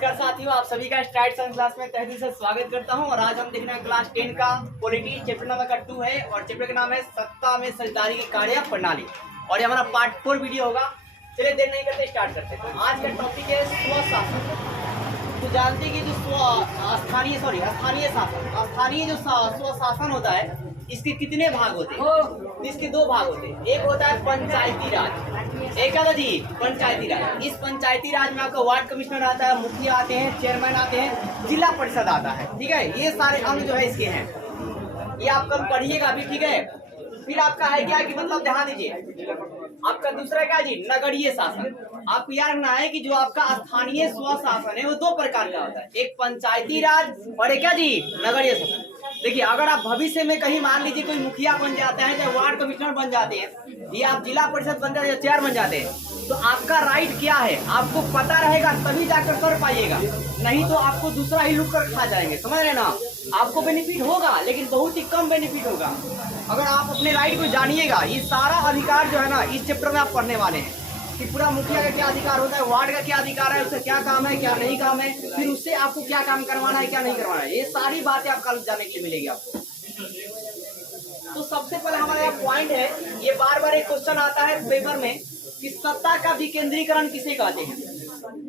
नमस्कार साथियों, आप सभी का स्टार्ट साइंस क्लास में तहे दिल से स्वागत करता हूं। और आज हम देखना है क्लास 10 का पॉलिटी चैप्टर नंबर 2 है और चैप्टर का नाम है सत्ता में साझेदारी की कार्य प्रणाली और ये हमारा पार्ट 4 वीडियो होगा। चलिए देर नहीं करते स्टार्ट करते हैं। तो आज का टॉपिक है स्वशासन। तो जानते हैं कि जो स्थानीय जो स्वशासन होता है इसके कितने भाग होते हैं? इसके दो भाग होते हैं। एक होता है पंचायती राज, एक क्या जी पंचायती राज। इस पंचायती राज में आपका वार्ड कमिश्नर आता है, मुखिया आते हैं, चेयरमैन आते हैं, जिला परिषद आता है। ठीक है, ये सारे अंग जो है इसके हैं, ये आप कल पढ़िएगा भी। ठीक है, फिर आपका है क्या कि मतलब ध्यान दीजिए, आपका दूसरा क्या जी नगरीय शासन। आपको याद रखना है कि जो आपका स्थानीय स्वशासन है वो दो प्रकार का होता है, एक पंचायती राज और एक क्या जी नगरीय शासन। देखिए, अगर आप भविष्य में कहीं मान लीजिए कोई मुखिया बन जाते हैं, चाहे वार्ड कमिश्नर बन जाते हैं, या आप जिला परिषद बन जाते हैं, चेयर बन जाते हैं, तो आपका राइट क्या है आपको पता रहेगा तभी जाकर कर पाइएगा, नहीं तो आपको दूसरा ही लूट कर खा जाएंगे। समझ रहे ना? आपको बेनिफिट होगा लेकिन बहुत ही कम बेनिफिट होगा अगर आप अपने राइट को जानिएगा। ये सारा अधिकार जो है ना इस चैप्टर में आप पढ़ने वाले हैं कि पूरा मुखिया का क्या अधिकार होता है, वार्ड का क्या अधिकार है, उसका क्या काम है, क्या नहीं काम है, फिर उससे आपको क्या काम करवाना है, क्या नहीं करवाना है, ये सारी बातें आप कल जाने के लिए मिलेगी आपको। तो सबसे पहले हमारा यहाँ पॉइंट है, ये बार बार एक क्वेश्चन आता है पेपर में कि सत्ता का विकेंद्रीकरण किसे कहते हैं।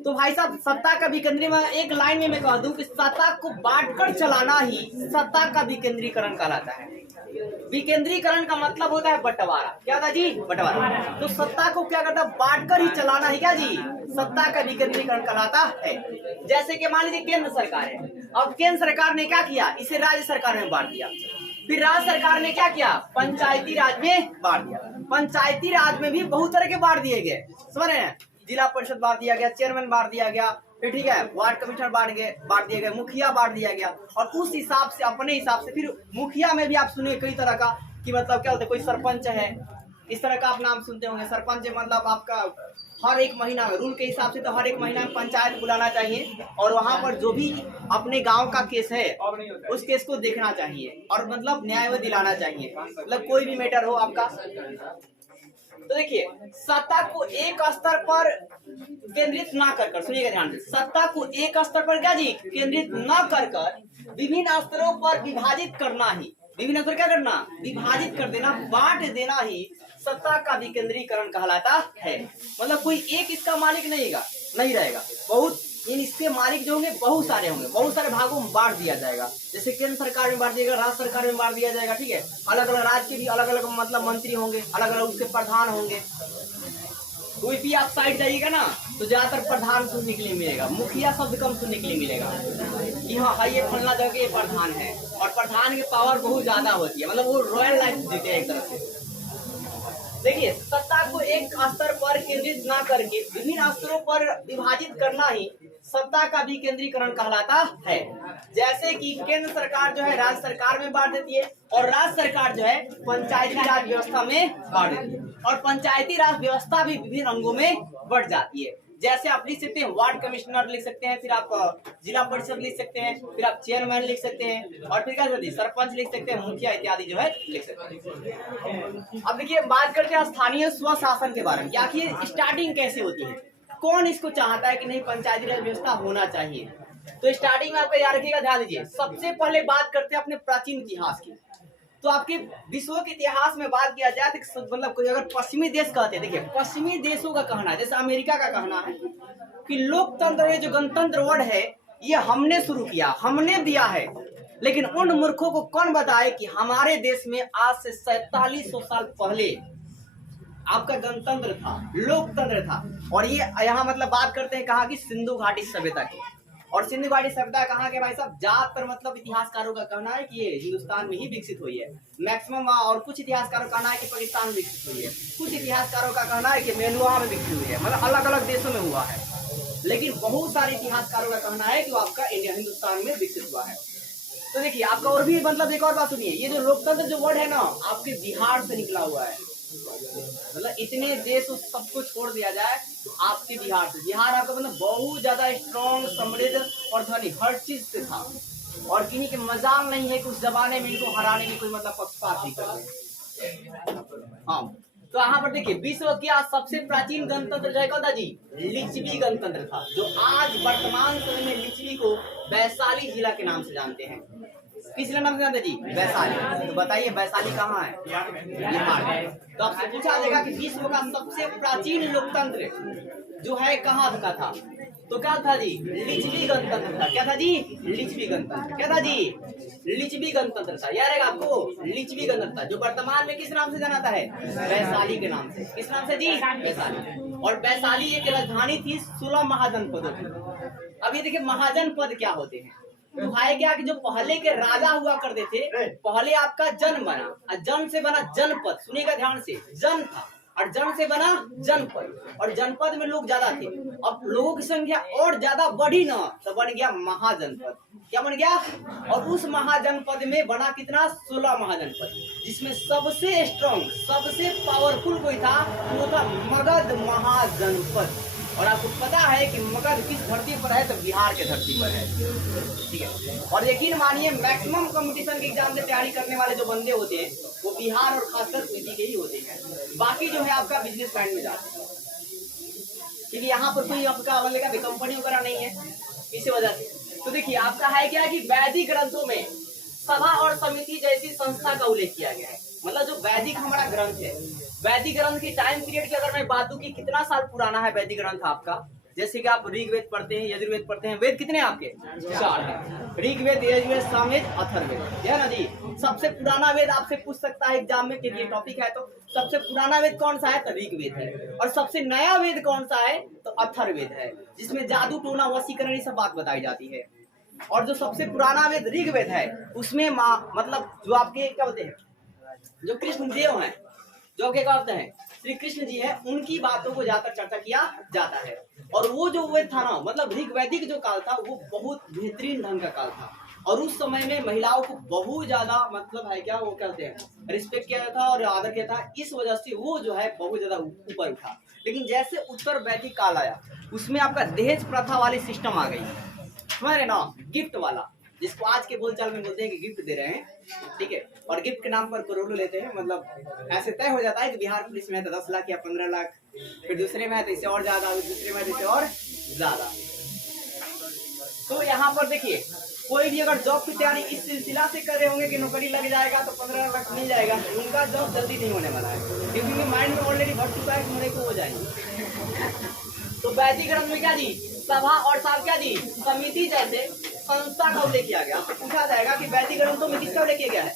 तो भाई साहब, सत्ता का विकेंद्रीकरण एक लाइन में मैं कह दूं कि सत्ता को बांटकर चलाना ही सत्ता का विकेंद्रीकरण कहलाता है। विकेंद्रीकरण का मतलब होता है बंटवारा। क्या था जी? बंटवारा। तो सत्ता को क्या करता है, बांटकर ही चलाना ही क्या जी सत्ता का विकेंद्रीकरण कहलाता है। जैसे कि मान लीजिए केंद्र सरकार है, अब केंद्र सरकार ने क्या किया, इसे राज्य सरकार में बांट दिया। फिर राज्य सरकार ने क्या किया, पंचायती राज में बांट दिया। पंचायती राज में भी बहुत तरह के बांट दिए गए, समझ रहे हैं? जिला परिषद बांट दिया गया, चेयरमैन बांट दिया गया, फिर ठीक है वार्ड कमिश्नर बांट दिया गया, मुखिया बांट दिया गया। और उस हिसाब से अपने हिसाब से फिर मुखिया में भी आप सुनिए कई तरह का कि मतलब क्या होता है, कोई सरपंच है, इस तरह का आप नाम सुनते होंगे। सरपंच मतलब आपका हर एक महीना में रूल के हिसाब से तो हर एक महीना में पंचायत बुलाना चाहिए और वहां पर जो भी अपने गांव का केस है उस केस को देखना चाहिए और मतलब न्याय दिलाना चाहिए, मतलब कोई भी मैटर हो आपका। तो देखिए, सत्ता को एक स्तर पर केंद्रित ना कर सुनिएगा ध्यान से, सत्ता को एक स्तर पर क्या जी केंद्रित न कर विभिन्न स्तरों पर विभाजित करना ही, विभिन्न स्तर क्या करना, विभाजित कर देना, बांट देना ही सत्ता का विकेंद्रीकरण कहलाता है। मतलब कोई एक इसका मालिक नहीं रहेगा, बहुत इसके मालिक जो होंगे बहुत सारे होंगे, बहुत सारे भागों में बांट दिया जाएगा। जैसे केंद्र सरकार में बांट दिएगा, राज्य सरकार में बांट दिया जाएगा। ठीक है, अलग अलग राज्य के भी अलग अलग मतलब मंत्री होंगे, अलग अलग उसके प्रधान होंगे। कोई भी आप साइड जाइएगा ना तो ज्यादातर प्रधान सुनने के लिए मिलेगा, मुखिया शब्द कम सुनने के लिए मिलेगा कि हाँ ये फलना जगह के प्रधान है, और प्रधान की पावर बहुत ज्यादा होती है, मतलब वो रॉयल लाइफ जीते हैं एक तरह से। देखिए, सत्ता को एक स्तर पर केंद्रित ना करके विभिन्न स्तरों पर विभाजित करना ही सत्ता का विकेंद्रीकरण कहलाता है। जैसे कि केंद्र सरकार जो है राज्य सरकार में बांट देती है और राज्य सरकार जो है पंचायती राज व्यवस्था में बांट देती है, और पंचायती राज व्यवस्था भी विभिन्न अंगों में बढ़ जाती है। जैसे आप लिख सकते हैं वार्ड कमिश्नर लिख सकते हैं, फिर आप जिला परिषद लिख सकते हैं, फिर आप चेयरमैन लिख सकते हैं, और फिर क्या सरपंच लिख सकते हैं, मुखिया इत्यादि जो है लिख सकते हैं। अब देखिए, बात करते हैं स्थानीय स्वशासन के बारे में। आखिर स्टार्टिंग कैसे होती है, कौन इसको चाहता है कि नहीं पंचायती राज व्यवस्था होना चाहिए। तो स्टार्टिंग में आपको याद रखिएगा, ध्यान दीजिए। सबसे पहले बात करते हैं अपने प्राचीन इतिहास की। तो आपके विश्व के इतिहास में बात किया जाए तो मतलब कोई अगर पश्चिमी देश कहते हैं, देखिए पश्चिमी देशों का कहना है, जैसे अमेरिका का कहना है कि लोकतंत्र जो गणतंत्र वर्ड है ये हमने शुरू किया, हमने दिया है। लेकिन उन मूर्खों को कौन बताए कि हमारे देश में आज से 4700 साल पहले आपका गणतंत्र था, लोकतंत्र था। और ये यहाँ मतलब बात करते हैं कहाँ की, सिंधु घाटी सभ्यता की। और सिंधु घाटी सभ्यता कहाँ के भाई साहब, ज्यादातर मतलब इतिहासकारों का कहना है कि ये हिंदुस्तान में ही विकसित हुई है मैक्सिमम, और कुछ इतिहासकारों का कहना है कि पाकिस्तान में विकसित हुई है, कुछ इतिहासकारों का कहना है कि मेलुआ में विकसित हुई है, मतलब अलग अलग देशों में हुआ है। लेकिन बहुत सारे इतिहासकारों का कहना है कि वो आपका इंडिया हिंदुस्तान में विकसित हुआ है। तो देखिए, आपका और भी मतलब एक और बात सुनिए, ये जो लोकतंत्र जो वर्ड है ना आपके बिहार से निकला हुआ है। मतलब इतने देश सब कुछ छोड़ दिया जाए तो आपके बिहार से, बिहार आपका मतलब बहुत ज्यादा स्ट्रॉन्ग, समृद्ध और धनी हर चीज से था, और किन्हीं के मजाल नहीं है कि उस जमाने में इनको हराने की कोई मतलब पक्षपात नहीं कर रहे। हाँ, तो यहाँ पर देखिए विश्व का सबसे प्राचीन गणतंत्र जो है कौन था जी? लिच्छवी गणतंत्र था, जो आज वर्तमान समय में लिच्छवी को वैशाली जिला के नाम से जानते हैं। किस नाम से जानते हैं जी? वैशाली। तो बताइए वैशाली कहाँ है? बिहार में। तो आपसे पूछा जाएगा कि विश्व का सबसे प्राचीन लोकतंत्र जो है कहाँ का था? तो क्या था जी? लिच्छवी गणतंत्र था। क्या था जी? लिच्छवी गणतंत्र। क्या था जी? लिच्छवी गणतंत्र था। याद रहेगा आपको? लिच्छवी गणतंत्र था, जो वर्तमान में किस नाम से जाना है? वैशाली के नाम से। किस नाम से जी? वैशाली। और वैशाली एक राजधानी थी 16 महाजनपदों की। अब ये देखिए महाजनपद क्या होते हैं? तो है क्या कि जो पहले के राजा हुआ करते थे, पहले आपका जन बना और जन से बना जनपद। सुनिएगा ध्यान से, जन था और जन से बना जनपद, और जनपद में लोग ज्यादा थे। अब लोगों की संख्या और ज्यादा बढ़ी ना, तो बन गया महाजनपद। क्या बन गया? और उस महाजनपद में बना कितना? 16 महाजनपद, जिसमें सबसे स्ट्रॉन्ग सबसे पावरफुल कोई था, वो था मगध महाजनपद। और आपको पता है कि मगध किस धरती पर है? तो बिहार के धरती पर है। ठीक है। और यकीन मानिए मैक्सिमम कंपटीशन के एग्जाम की तैयारी करने वाले जो बंदे होते हैं वो बिहार और खासकर यूपी के ही होते हैं। बाकी जो है आपका बिजनेस लाइन में जाते हैं, क्योंकि यहाँ पर कोई आपका बोलेगा कंपनी वगैरह नहीं है, इसी वजह से। तो देखिए आपका है क्या कि वैदिक ग्रंथों में सभा और समिति जैसी संस्था का उल्लेख किया गया है। मतलब जो वैदिक हमारा ग्रंथ है, वैदिक ग्रंथ की टाइम पीरियड की अगर मैं बात दूं कि कितना साल पुराना है वैदिक ग्रंथ आपका, जैसे कि आप ऋग्वेद पढ़ते हैं, यजुर्वेद पढ़ते हैं, वेद कितने आपके? 4 है। ऋग्वेद, यजुर्वेद, सामवेद, अथर्ववेद, है ना जी। सबसे पुराना वेद आपसे पूछ सकता है एग्जाम में, क्योंकि ये टॉपिक है। तो सबसे पुराना वेद कौन सा है? तो ऋग्वेद है। और सबसे नया वेद कौन सा है? तो अथर्ववेद है, जिसमें जादू टोना वशीकरण ये सब बात बताई जाती है। और जो सबसे पुराना वेद ऋग्वेद है, उसमें मतलब जो आपके क्या बोलते हैं, जो कृष्ण देव हैं, जो क्या कहते हैं श्री कृष्ण जी है, उनकी बातों को ज्यादा चर्चा किया जाता है। और वो जो वेद था ना, मतलब ऋग्वैदिक जो काल था, वो बहुत बेहतरीन ढंग का काल था। और उस समय में महिलाओं को बहुत ज्यादा मतलब है क्या, वो कहते हैं रिस्पेक्ट किया था और आदर किया था। इस वजह से वो जो है बहुत ज्यादा ऊपर उठा। लेकिन जैसे उत्तर वैदिक काल आया, उसमें आपका दहेज प्रथा वाली सिस्टम आ गई, समझ रहे ना, गिफ्ट वाला, जिसको आज के बोलचाल में बोलते हैं कि गिफ्ट दे रहे हैं, ठीक है। और गिफ्ट के नाम पर करोड़ों लेते हैं। मतलब ऐसे तय हो जाता है कि बिहार पुलिस में है तो 10 लाख या 15 लाख, फिर दूसरे में है तो इससे और ज्यादा, दूसरे में इससे और ज्यादा। तो यहाँ पर देखिए कोई भी अगर जॉब की तैयारी इस सिलसिला से कर रहे होंगे कि नौकरी लग जाएगा तो 15 लाख मिल जाएगा, उनका जॉब जल्दी नहीं होने वाला है, क्योंकि माइंड में ऑलरेडी भर चुका है कि मेरे को हो जाएंगे। तो वैदिक ग्रंथ में क्या जी? सभा और साथ क्या जी? समिति जैसे संस्था का उल्लेख किया गया। आपसे पूछा जाएगा कि वैदिक ग्रंथों में किसका उल्लेख किया गया है?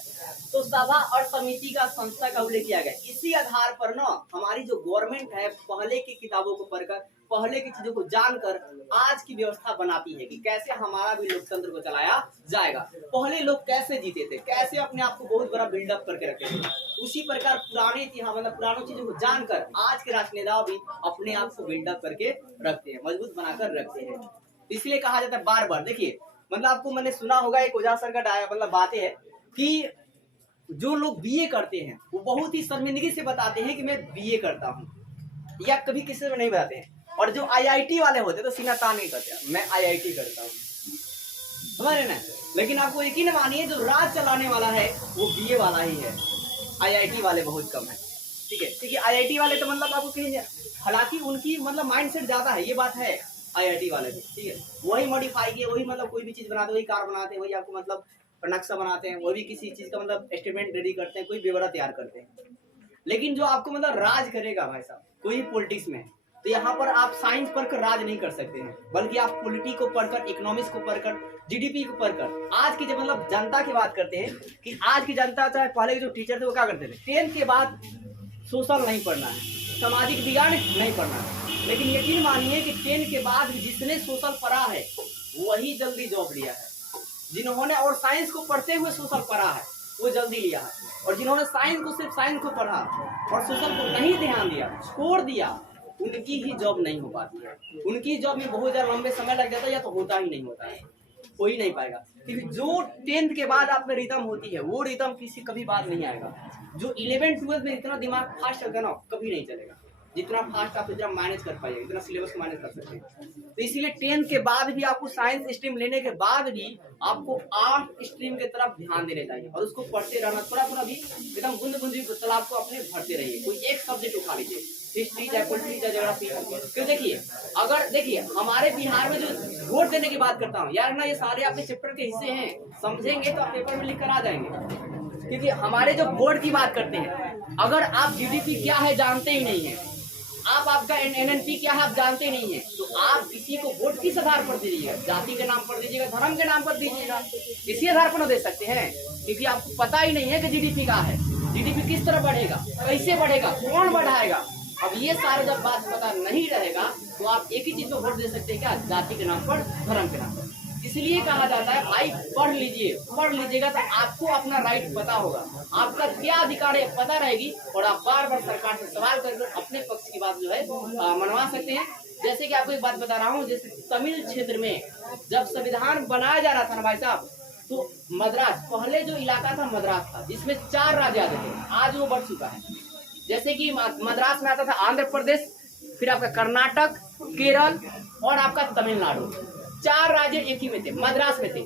तो सभा और समिति का, संस्था का उल्लेख किया गया। इसी आधार पर ना हमारी जो गवर्नमेंट है, पहले की किताबों को पढ़कर, पहले की चीजों को जानकर आज की व्यवस्था बनाती है कि कैसे हमारा भी लोकतंत्र को चलाया जाएगा। पहले लोग कैसे जीते थे, कैसे अपने आप को बहुत बड़ा बिल्डअप करके रखे थे, उसी प्रकार पुराने इतिहास मतलब पुरानी चीजों को जानकर आज के राष्ट्रनेता भी अपने आप को बिल्डअप करके रखते हैं, मजबूत बनाकर रखते हैं। इसलिए कहा जाता है बार बार, देखिए मतलब आपको मैंने सुना होगा एक ओझा सर का मतलब बातें है कि जो लोग बीए करते हैं वो बहुत ही शर्मिंदगी से बताते हैं कि मैं बीए करता हूँ, या कभी किसी को नहीं बताते हैं। और जो आईआईटी वाले होते तो सीना तान नहीं करते, मैं आईआईटी करता हूँ, समझ रहे ना। लेकिन आपको यकीन मानिए जो राज चलाने वाला है वो बीए वाला ही है, आईआईटी वाले बहुत कम है, ठीक है। क्योंकि आईआईटी वाले तो मतलब आपको कहीं, हालांकि उनकी मतलब माइंडसेट ज्यादा है, ये बात है आईआईटी वाले भी, ठीक है। वही मॉडिफाई किए, वही मतलब कोई भी चीज बनाते, वही कार बनाते हैं, वही आपको मतलब नक्शा बनाते हैं, वो भी किसी चीज का मतलब एस्टिमेट रेडी करते हैं, कोई ब्यौरा तैयार करते हैं। लेकिन जो आपको मतलब राज करेगा भाई साहब कोई पॉलिटिक्स में, तो यहाँ पर आप साइंस पढ़कर राज नहीं कर सकते हैं, बल्कि आप पॉलिटी को पढ़कर, इकोनॉमिक्स को पढ़कर, जीडीपी को पढ़कर। आज की जब मतलब जनता की बात करते हैं कि आज की जनता चाहे पहले के जो टीचर थे वो क्या करते थे, 10th के बाद सोशल नहीं पढ़ना है, सामाजिक विज्ञान नहीं पढ़ना है। लेकिन यकीन मानिए कि 10th के बाद जिसने सोशल पढ़ा है वही जल्दी जॉब लिया है, जिन्होंने और साइंस को पढ़ते हुए सोशल पढ़ा है वो जल्दी लिया है, और जिन्होंने साइंस को सिर्फ साइंस को पढ़ा और सोशल को नहीं ध्यान दिया, छोड़ दिया, उनकी ही जॉब नहीं हो पाती है। उनकी जॉब में बहुत ज्यादा लंबे समय लग जाता है, या तो होता ही नहीं होता है, हो ही नहीं पाएगा। क्योंकि जो 10th के बाद आप में रिदम होती है वो रिदम किसी कभी बात नहीं आएगा। जो 11th 12th में इतना दिमाग फास्ट चलता है ना, कभी नहीं चलेगा। जितना फास्ट आप इतना मैनेज कर पाइए, इतना सिलेबस को मैनेज कर सकते हैं। तो इसीलिए 10th के बाद भी आपको साइंस स्ट्रीम लेने के बाद भी आपको आर्ट स्ट्रीम की तरफ ध्यान देने चाहिए और उसको पढ़ते रहना, थोड़ा भी एकदम बूंद बूंद तालाब को अपने भरते रहिए। कोई एक सब्जेक्ट उठा लीजिए, हिस्ट्री चाहे पॉलिटिक्स चाहे ज्योग्राफी। क्यों देखिए, अगर देखिए हमारे बिहार में जो वोट देने की बात करता हूँ यार ना, ये सारे आपके चैप्टर के हिस्से हैं, समझेंगे तो आप पेपर में लिख कर आ जाएंगे। क्योंकि हमारे जो बोर्ड की बात करते हैं, अगर आप जीडीपी क्या है जानते ही नहीं है, आप आपका एनएनपी क्या है आप जानते नहीं है, तो आप किसी को वोट किस आधार पर दीजिएगा? जाति के नाम पर दीजिएगा, धर्म के नाम पर दीजिएगा, इसी आधार पर न दे सकते हैं। क्योंकि आपको पता ही नहीं है कि जीडीपी क्या है, जीडीपी किस तरह बढ़ेगा, कैसे बढ़ेगा, कौन बढ़ाएगा। अब ये सारे जब बात पता नहीं रहेगा तो आप एक ही चीज को वोट दे सकते हैं, क्या? जाति के नाम पर, धर्म के नाम पर। इसलिए कहा जाता है भाई पढ़ लीजिएगा तो आपको अपना राइट पता होगा, आपका क्या अधिकार है पता रहेगी, और आप बार बार सरकार से सवाल कर अपने पक्ष की बात जो है मनवा सकते हैं। जैसे कि आपको एक बात बता रहा हूँ, जैसे तमिल क्षेत्र में जब संविधान बनाया जा रहा था ना भाई साहब, तो मद्रास, पहले जो इलाका था मद्रास था, जिसमें 4 राज्य आते थे, आज वो बढ़ चुका है। जैसे कि मद्रास में आता था आंध्र प्रदेश, फिर आपका कर्नाटक, केरल और आपका तमिलनाडु, 4 राज्य एक ही में थे, मद्रास में थे।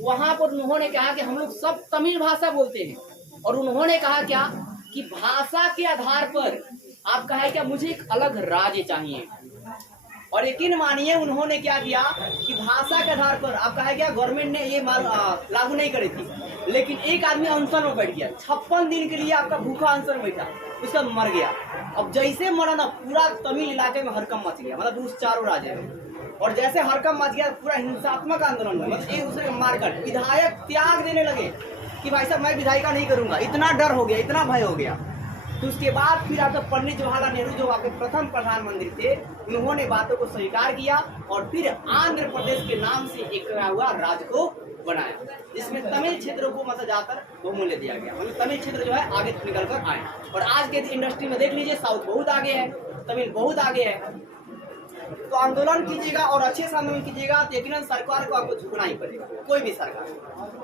वहां पर उन्होंने कहा कि हम लोग सब तमिल भाषा बोलते हैं, और उन्होंने कहा क्या कि भाषा के आधार पर आप कहा क्या मुझे एक अलग राज्य चाहिए। और यकीन मानिए उन्होंने क्या किया कि भाषा के आधार पर आप कहा क्या गवर्नमेंट ने ये लागू नहीं करी थी, लेकिन एक आदमी अनशन में बैठ गया, 56 दिन के लिए आपका भूखा अनशन बैठा, उसका मर गया। अब जैसे मरा ना, पूरा तमिल इलाके में हड़कंप मच गया, मतलब उस 4 राज्य में। और जैसे हड़कंप मच गया, पूरा हिंसात्मक आंदोलन हुआ, मतलब एक दूसरे को मारकर विधायक त्याग देने लगे कि भाई साहब मैं विधायिका नहीं करूंगा, इतना डर हो गया, इतना भय हो गया। तो उसके बाद फिर आपका पंडित जवाहरलाल नेहरू जो आपके प्रथम प्रधानमंत्री थे, उन्होंने बातों को स्वीकार किया और फिर आंध्र प्रदेश के नाम से एक हुआ राज्य को बनाया, जिसमें तमिल क्षेत्रों को मतलब ज्यादातर बहुमूल्य दिया गया, मतलब तमिल क्षेत्र जो है आगे निकल कर आए। और आज के इंडस्ट्री में देख लीजिए, साउथ बहुत आगे है, तमिल बहुत आगे है। तो आंदोलन कीजिएगा और अच्छे से आंदोलन कीजिएगा तो यकीनन सरकार को आपको झुकना ही पड़ेगा, कोई भी सरकार।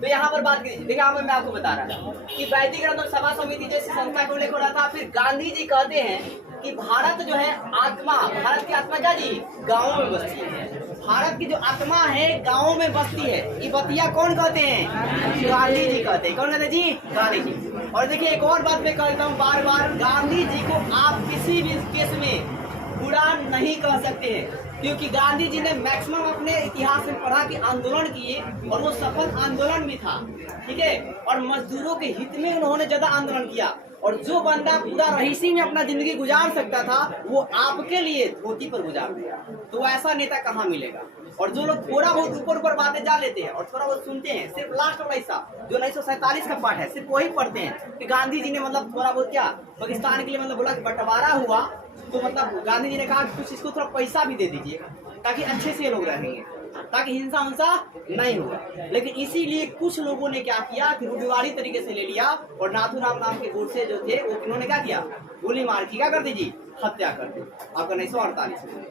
तो यहाँ पर बात कीजिए, देखिए यहाँ पर मैं आपको बता रहा हूँ कि वैदिक ग्रंथ सभा समिति जैसी संस्था को लेकर रहा था। फिर गांधी जी कहते हैं कि भारत जो है आत्मा, भारत की आत्मा क्या जी? गाँव में बसती है। भारत की जो आत्मा है गाँव में बसती है, ये बतिया कौन कहते हैं? गांधी जी कहते हैं। कौन कहते हैं जी? गांधी जी। और देखिए एक और बात मैं कहता हूँ बार बार, गांधी जी को आप किसी भी केस में बुरा नहीं कह सकते हैं, क्योंकि गांधी जी ने मैक्सिमम अपने इतिहास में पढ़ा कि आंदोलन किए और वो सफल आंदोलन भी था, ठीक है। और मजदूरों के हित में उन्होंने ज्यादा आंदोलन किया। और जो बंदा पूरा रईसी में अपना जिंदगी गुजार सकता था, वो आपके लिए धोती पर गुजार दिया। तो ऐसा नेता कहाँ मिलेगा? और जो लोग थोड़ा बहुत ऊपर ऊपर बातें जा लेते हैं और थोड़ा बहुत सुनते हैं, सिर्फ लास्ट वाला हिस्सा जो 1947 का पार्ट है, सिर्फ वही पढ़ते हैं कि गांधी जी ने मतलब थोड़ा बहुत क्या पाकिस्तान के लिए मतलब बोला, बंटवारा हुआ तो मतलब गांधी जी ने कहा कुछ इसको थोड़ा पैसा भी दे दीजिए ताकि अच्छे से लोग रहेंगे, ताकि हिंसा हिंसा नहीं होगा। लेकिन इसीलिए कुछ लोगों ने क्या किया कि रूढ़िवादी तरीके से ले लिया और नाथूराम नाम के गोडसे जो थे वो उन्होंने क्या किया? गोली मार की क्या कर दीजिए? हत्या कर दी आपका 1948 में।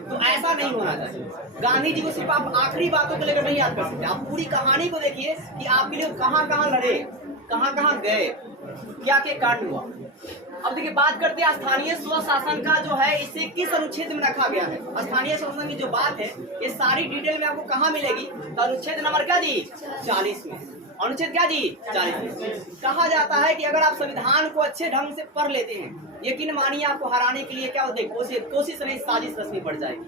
तो ऐसा नहीं होना चाहिए। गांधी जी को सिर्फ आप आखिरी बातों को लेकर नहीं याद कर सकते, आप पूरी कहानी को देखिए कि आपके लिए कहाँ कहाँ लड़े, कहाँ कहाँ गए, क्या क्या कांड हुआ। अब देखिए बात करते हैं स्थानीय स्वशासन का जो है, इसे किस अनुच्छेद में रखा गया है। स्थानीय स्वशासन की जो बात है ये सारी डिटेल में आपको कहाँ मिलेगी? तो अनुच्छेद नंबर क्या जी? 40 में। अनुच्छेद क्या जी? 40 में कहा जाता है कि अगर आप संविधान को अच्छे ढंग से पढ़ लेते हैं, यकीन मानिए आपको हराने के लिए क्या होते कोशिश नहीं, साजिश रचनी पड़ जाएगी।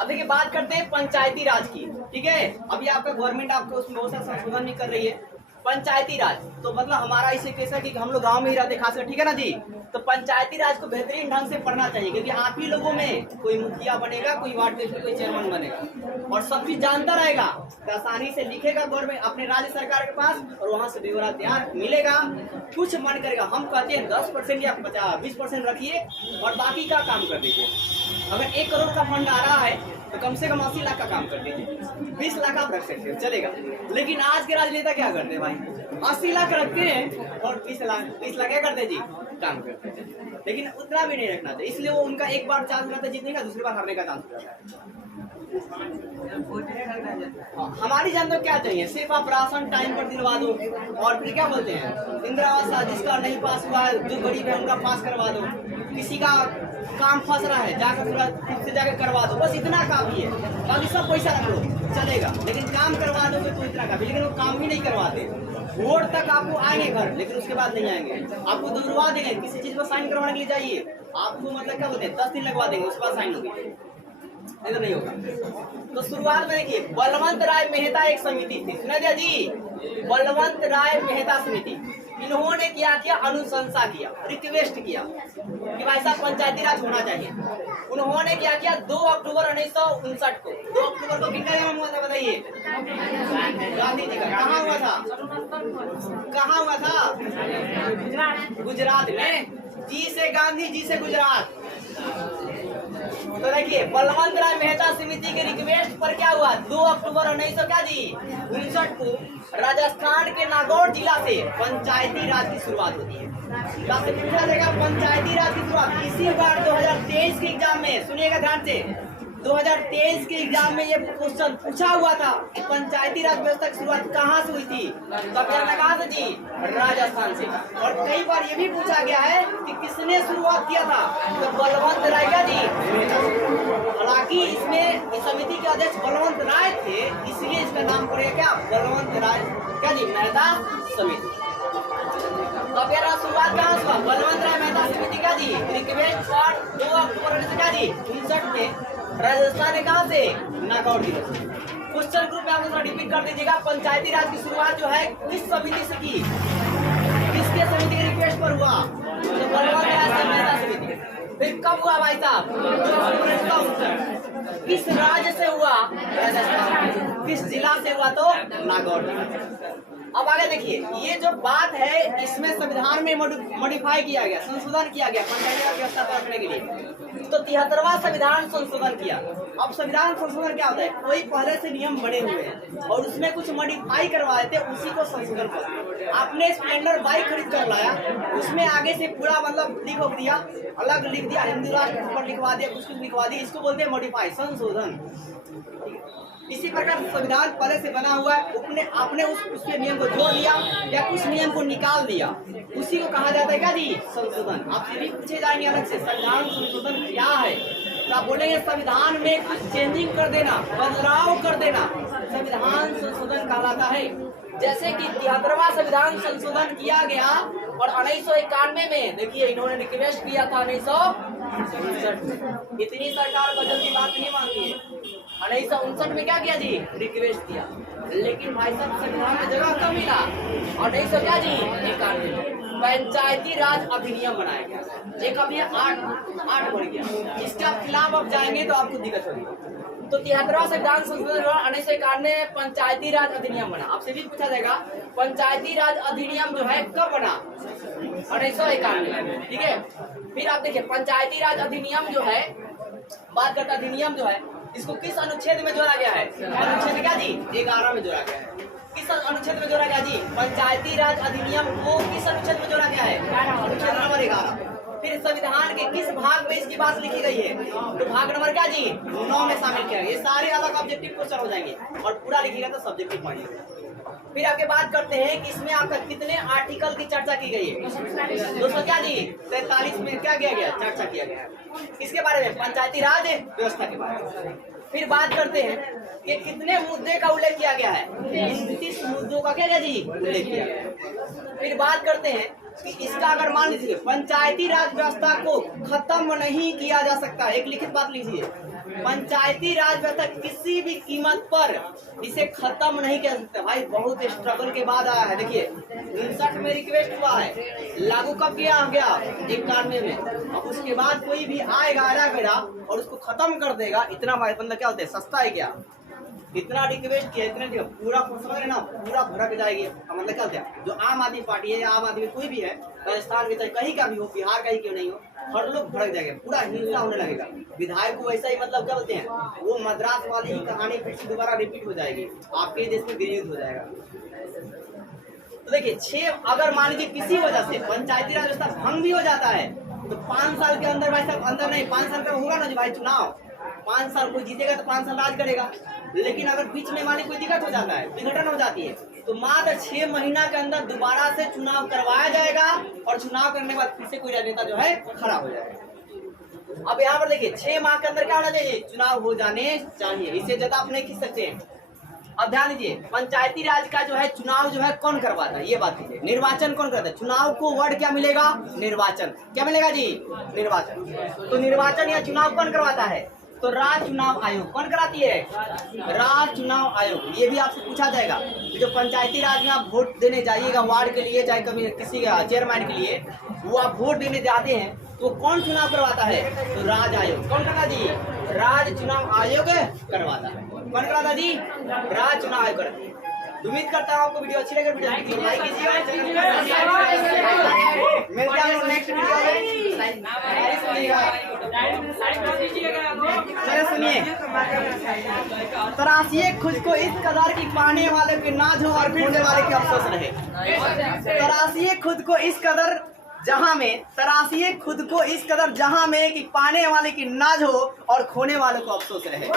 अब देखिए बात करते हैं पंचायती राज की, ठीक है। अभी आपका गवर्नमेंट आपको उसमें बहुत सारा संशोधन भी कर रही है। पंचायती राज तो मतलब हमारा इसे कैसा कि हम लोग गांव में ही रहते खासकर, ठीक है ना जी। तो पंचायती राज को बेहतरीन ढंग से पढ़ना चाहिए, क्योंकि आप ही लोगों में कोई मुखिया बनेगा, कोई वार्ड में कोई चेयरमैन बनेगा और सब चीज जानता रहेगा, तो आसानी से लिखेगा गवर्नमेंट अपने राज्य सरकार के पास और वहां से ब्यौरा तैयार मिलेगा। कुछ मन करेगा, हम कहते हैं 10% या 20% रखिए और बाकी का काम कर दीजिए। अगर 1 करोड़ का फंड आ रहा है तो कम से कम 80 लाख का काम कर दीजिए, 20 लाख आप रख सकते हो चलेगा। लेकिन आज के राजनेता क्या करते हैं भाई? 80 लाख रखते हैं और 20 लाख क्या करते हैं जी? काम करते थे, लेकिन उतना भी नहीं रखना चाहिए। इसलिए वो उनका एक बार चांस रहता है जीतने का, दूसरी बार हारने का चांस रहता है। हमारी जान तो क्या चाहिए, सिर्फ आप राशन टाइम पर दिलवा दो, और फिर क्या बोलते हैं इंदिरा आवास जिसका नहीं पास हुआ है, जो गरीब है उनका पास करवा दो, किसी का काम फंस रहा है जाकर खुद से जाकर करवा दो, बस इतना काफी है। बाकी सब पैसा रख लो चलेगा, लेकिन काम करवा दोगे तो इतना काफी। लेकिन वो काम भी नहीं करवाते, वोट तक आपको आएंगे घर, लेकिन उसके बाद नहीं आएंगे, आपको दूरवा देंगे, किसी चीज पर साइन करवाने के लिए जाइए, आपको मतलब क्या बोलते हैं 10 दिन लगवा देंगे, उसके बाद साइन होगी, ऐसा नहीं होगा। तो शुरुआत में देखिए बलवंत राय मेहता एक समिति थी, सुना दिया जी, बलवंत राय मेहता समिति, इन्होंने क्या किया, अनुशंसा किया, रिक्वेस्ट किया कि भाई साहब पंचायती राज होना चाहिए। उन्होंने क्या किया, 2 अक्टूबर 1959 को, 2 अक्टूबर को किनका जन्म हुआ था बताइए, गांधी जी का। कहाँ हुआ था, कहाँ हुआ था, गुजरात में। जी से गांधी, जी से गुजरात। तो देखिए बलवंत राय मेहता समिति के रिक्वेस्ट पर क्या हुआ, 2 अक्टूबर 1959 को राजस्थान के नागौर जिला से पंचायती राज की शुरुआत होती है। आपसे पूछा जाएगा पंचायती राज की शुरुआत इसी बार 2023 के एग्जाम में, सुनिएगा ध्यान से, 2023 के एग्जाम में ये क्वेश्चन पूछा हुआ था कि पंचायती राज व्यवस्था की शुरुआत कहाँ से हुई थी, तब यार लगा था जी राजस्थान से। और कई बार ये भी पूछा गया है कि किसने शुरुआत किया था, तो बलवंत राय का जी। हालांकि इसमें इस समिति के अध्यक्ष बलवंत राय थे, इसलिए इसका नाम पड़ेगा क्या, बलवंत राय क्या जी मेहता समिति। तब यार शुरुआत कहाँ हुआ, बलवंत राय मेहता समिति का जी रिक्वेस्ट पर 2 अक्टूबर क्या जी 59 में राजस्थान ने कहा से, नागौर जिले से। क्वेश्चन ग्रुप में आप लोग रिपीट कर दीजिएगा, पंचायती राज की शुरुआत जो है किस समिति से की, किसके समिति के रिक्वेस्ट पर हुआ, तो बलवंत राय मेहता समिति। फिर कब हुआ भाई साहब, 1959। किस राज्य से हुआ, राजस्थान। किस जिला से हुआ, तो नागौर। अब आगे देखिए, ये जो बात है इसमें संविधान में मॉडिफाई किया गया, संशोधन किया गया पंचायती राज व्यवस्था करने के लिए। तो 73वां संविधान संशोधन किया। अब संविधान संशोधन क्या होता है, कोई पहले से नियम बने हुए हैं और उसमें कुछ मॉडिफाई करवा देते, उसी को संशोधन करते। आपने स्प्लेंडर बाइक खरीद कर लाया, उसमें आगे से पूरा मतलब लिख दिया, अलग लिख दिया, हिंदू राष्ट्र ऊपर लिखवा दिया, कुछ लिखवा दिया, इसको बोलते हैं मॉडिफाई, संशोधन। इसी प्रकार संविधान पहले से बना हुआ है, आपने उसके नियम को जोड़ लिया या कुछ नियम को निकाल दिया, उसी को कहा जाता है क्या जी, संशोधन। आपसे भी पूछे जाएंगे अलग से संविधान संशोधन क्या है, तो आप बोलेंगे संविधान में कुछ चेंजिंग कर देना, बदलाव कर देना, संविधान संशोधन कहलाता है। जैसे कि 73वां संविधान संशोधन किया गया और 1991 में देखिए इन्होंने रिक्वेस्ट किया था 1959 में। इतनी सरकार बदल की बात नहीं मानती है। 1959 में क्या किया जी, रिक्वेस्ट किया, लेकिन भाई साहब संविधान में जगह कम मिला। 1991 में पंचायती राज अधिनियम बनाया गया, एक अभी 8 बढ़ गया, इसके आप खिलाफ अब जाएंगे तो आपको दिक्कत होगी। तो 73वां संविधान संशोधन 1991 में पंचायती राज अधिनियम बना। आपसे भी पूछा जाएगा पंचायती राज अधिनियम जो है कब बना, 1991 में, ठीक है। फिर आप देखिए पंचायती राज अधिनियम जो है, बात करता अधिनियम जो है, इसको किस अनुच्छेद में जोड़ा गया है, अनुच्छेद क्या जी 11 में जोड़ा गया है। किस अनुच्छेद में जोड़ा गया जी, पंचायती राज अधिनियम को किस अनुच्छेद में जोड़ा गया है, अनुच्छेद नंबर 11। फिर संविधान के किस भाग में इसकी बात लिखी गई है, तो भाग नंबर क्या जी 9 में शामिल किया गया। ये सारे अलग ऑब्जेक्टिव क्वेश्चन हो जाएंगे और पूरा लिखिएगा तो सब्जेक्टिव पॉइंट। फिर आगे बात करते हैं कि इसमें आपका कितने आर्टिकल की चर्चा की गई है, 200 क्या जी 43 में क्या किया गया, चर्चा किया गया है इसके बारे में, पंचायती राज व्यवस्था के बारे में। फिर बात करते हैं कि कितने मुद्दे का उल्लेख किया गया है, 29 मुद्दों का क्या जी उल्लेख किया गया। फिर बात करते हैं कि इसका अगर मान लीजिए पंचायती राज व्यवस्था को खत्म नहीं किया जा सकता, एक लिखित बात लीजिए, पंचायती राज व्यवस्था किसी भी कीमत पर इसे खत्म नहीं किया जा सकता। भाई बहुत स्ट्रगल के बाद आया है, देखिए 59 में रिक्वेस्ट हुआ है, लागू कब किया गया 91 में, अब उसके बाद कोई भी आएगा और उसको खत्म कर देगा, इतना मतलब क्या होता है, सस्ता है क्या, इतना रिक्वेस्ट किया, इतना पूरा समझ रहे ना, पूरा भड़क जाएगी। मतलब क्या होता है, जो आम आदमी पार्टी है या आम आदमी कोई भी है, राजस्थान के चाहे कहीं का भी हो, बिहार का ही क्यों नहीं हो, हर लोग भड़क जाएंगे, पूरा हिंसा होने लगेगा। विधायक को वैसा ही मतलब क्या बोलते हैं, वो मद्रास वाली ही कहानी फिर से दोबारा रिपीट हो जाएगी, आपके देश में गृहयुद्ध हो जाएगा। तो देखिए 6, अगर मान लीजिए किसी वजह से पंचायती राज व्यवस्था भंग भी हो जाता है तो 5 साल के अंदर भाई साहब, अंदर नहीं 5 साल का होगा ना जी भाई चुनाव, 5 साल कोई जीतेगा तो 5 साल राज करेगा। लेकिन अगर बीच में मानी कोई दिक्कत हो जाता है, विघटन हो जाती है, तो मात्र 6 महीना के अंदर दोबारा से चुनाव करवाया जाएगा और चुनाव करने के बाद फिर से कोई राजनेता जो है खड़ा हो जाएगा। अब यहाँ पर देखिए 6 माह के अंदर क्या होना चाहिए, चुनाव हो जाने चाहिए, इससे ज्यादा आप नहीं खींच सकते हैं। अब ध्यान दीजिए, पंचायती राज का जो है चुनाव जो है कौन करवाता है, ये बात कीजिए। निर्वाचन कौन करता है, चुनाव को वर्ड क्या मिलेगा, निर्वाचन। क्या मिलेगा जी, निर्वाचन। तो निर्वाचन या चुनाव कौन करवाता है, तो राज्य चुनाव आयोग। कौन कराती है, राज्य चुनाव आयोग। ये भी आपसे पूछा जाएगा, जो पंचायती राज में आप वोट देने जाइएगा वार्ड के लिए, चाहे कभी किसी चेयरमैन के लिए, वो आप वोट देने जाते हैं तो कौन चुनाव करवाता है, तो राज्य आयोग। कौन करता जी, राज्य चुनाव आयोग करवाता है। कौन कराता जी, राज्य चुनाव आयोग करता है। उम्मीद करता हूँ आपको वीडियो अच्छी लगे, वीडियो लाइक कीजिए। मिलते हैं नेक्स्ट वीडियो में। चलिए सुनिए, तराशिए खुद को इस कदर की पाने वाले के नाज हो और खोने वाले के अफसोस रहे। तराशिए खुद को इस कदर जहां में, तराशिए खुद को इस कदर जहां में कि पाने वाले की नाज हो और खोने वाले को अफसोस रहे।